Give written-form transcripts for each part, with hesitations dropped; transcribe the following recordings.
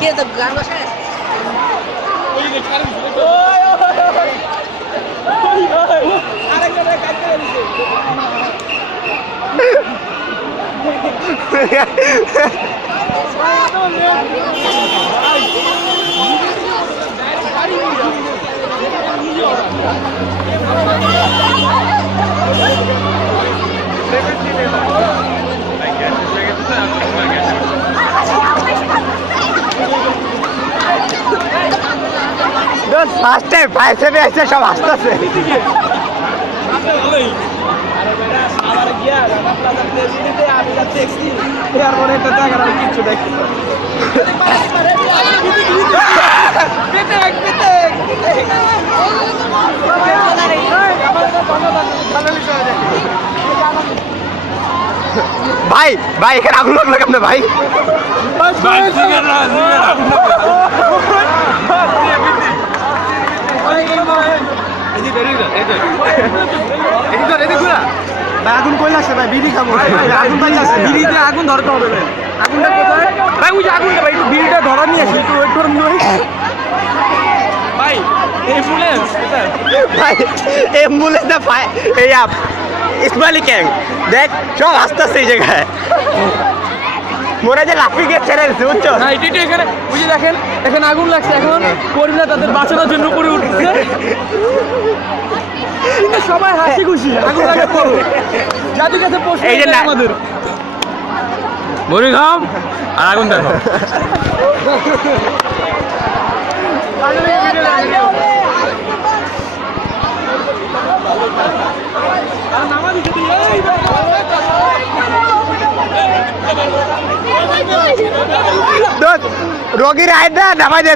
কে তো গান বসে ফার্স্ট টাইম ফাইভ সেভে এসে সব আসতেছে ভাই ভাই এখানে আগুন লাগলো কেমন ভাই আগুন কই লাগছে ভাই বিড়ি খাবো আগুন পাই আছে বিড়িতে আগুন ধরতে হবে ভাই আগুনটা কোথায় ভাই ওই যে আগুনটা ভাই বিড়িটা ধরা নিয়ে আসি একটু ওয়েট করুন ভাই অ্যাম্বুলেন্স ভাই অ্যাম্বুলেন্স না ভাই এই আপ ইসমাইলি ক্যাং দেখ সব আসতেছে এই জায়গায় মোরা যে লাফি গেট ছেড়ে দিচ্ছে বুঝছো না এটা এখানে বুঝে দেখেন এখানে আগুন লাগছে এখন কর্মীরা তাদের বাঁচানোর জন্য উপরে উঠছে কিন্তু সবাই হাসি খুশি আগুন লাগার পর যাদের কাছে প্রশ্ন এই যে আমাদের মরিঘাম আর আগুন দেখো রোগীর আয় না নামাই দে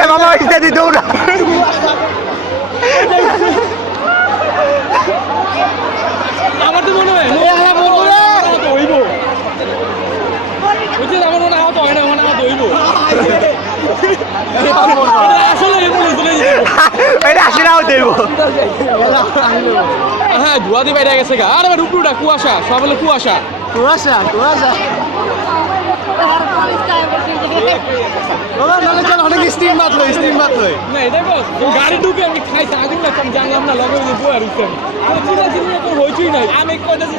বাবা ইত্যাদি দৌড়া আমার তো মনে হয় হইব বুঝছেন আমার মনে আহত হয় না মনে আহত হইব আসলে এটা আসি নাও দেব হ্যাঁ ধোয়া দিয়ে বাইরে গেছে গা আর আমার উপরটা কুয়াশা সব হলো কুয়াশা কুয়াশা কুয়াশা অনেক স্টিম মাত্র না দেখো গাড়ি ঢুকে আমি খাইছি আগুন লাগতাম জানলাম না লগে বই আর উঠতাম আমি চিন্তা চিন্তা তো হইছই নাই আমি কইতেছি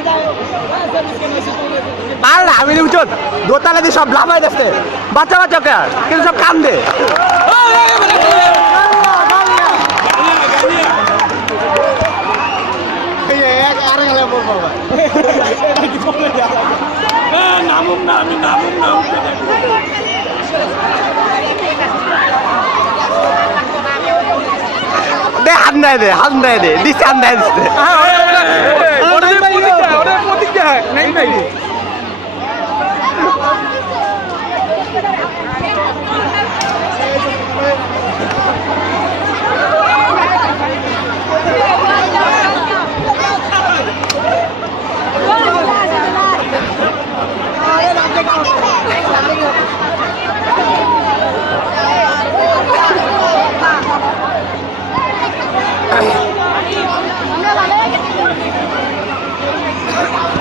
পার না আমি উঠত দোতলা দিয়ে সব লাফাই যাচ্ছে বাচ্চা বাচ্চা কিন্তু সব কাম দে নামুম না আমি নামুম না দে হাত নাই দে দিচ্ছে হাত নাই দিচ্ছে